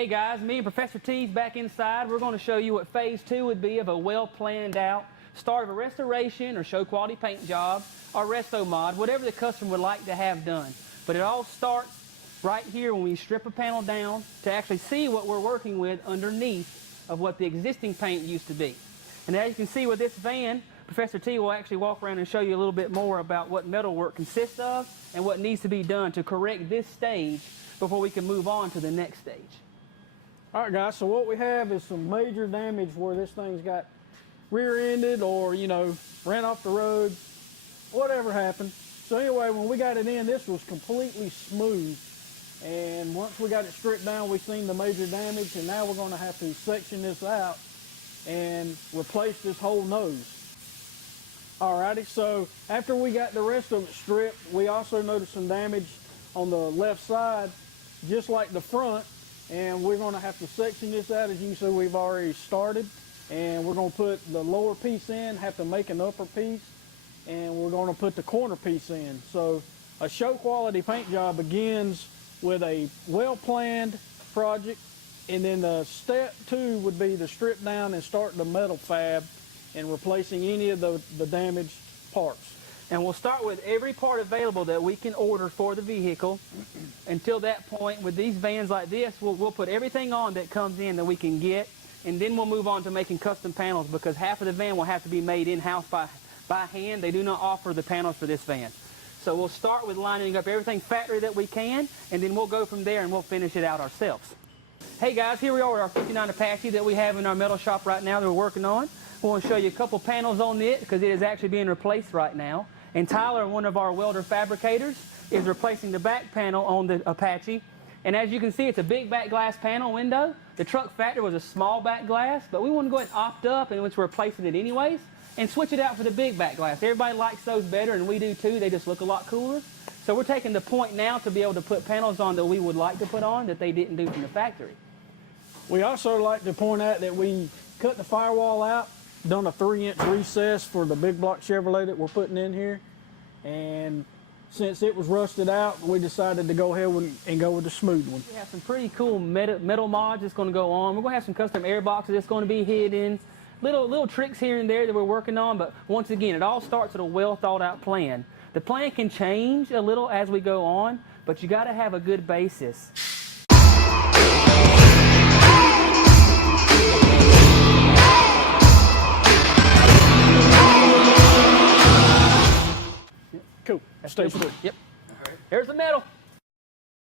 Hey guys, me and Professor T's back inside. We're going to show you what phase 2 would be of a well planned out start of a restoration or show quality paint job or resto mod, whatever the customer would like to have done. But it all starts right here when we strip a panel down to actually see what we're working with underneath of what the existing paint used to be. And as you can see with this van, Professor T will actually walk around and show you a little bit more about what metal work consists of and what needs to be done to correct this stage before we can move on to the next stage. All right, guys, so what we have is some major damage where this thing's got rear-ended or, ran off the road, whatever happened. So anyway, when we got it in, this was completely smooth. And once we got it stripped down, we seen the major damage, and now we're going to have to section this out and replace this whole nose. Alrighty, so after we got the rest of it stripped, we also noticed some damage on the left side, just like the front, and we're going to have to section this out. As you can see, we've already started, and we're going to put the lower piece in, have to make an upper piece, and we're going to put the corner piece in. So a show quality paint job begins with a well-planned project, and then the step 2 would be to strip down and start the metal fab and replacing any of the damaged parts. And we'll start with every part available that we can order for the vehicle. Until that point, with these vans like this, we'll put everything on that comes in that we can get, and then we'll move on to making custom panels, because half of the van will have to be made in-house by hand. They do not offer the panels for this van. So we'll start with lining up everything factory that we can, and then we'll go from there and we'll finish it out ourselves. Hey guys, here we are with our 59 Apache that we have in our metal shop right now that we're working on. We want to show you a couple panels on it because it is actually being replaced right now. And Tyler, one of our welder fabricators, is replacing the back panel on the Apache. And as you can see, it's a big back glass panel window. The truck factory was a small back glass, but we want to go ahead and opt up, and we're replacing it anyways, and switch it out for the big back glass. Everybody likes those better, and we do too. They just look a lot cooler. So we're taking the point now to be able to put panels on that we would like to put on that they didn't do from the factory. We also like to point out that we cut the firewall out, done a 3-inch recess for the big block Chevrolet that we're putting in here. And since it was rusted out, we decided to go ahead and go with the smooth one. We have some pretty cool metal mods that's going to go on. We're going to have some custom air boxes that's going to be hidden. Little tricks here and there that we're working on, but once again, it all starts with a well thought out plan. The plan can change a little as we go on, but you got to have a good basis. Cool. Stay put. Yep. There's the metal.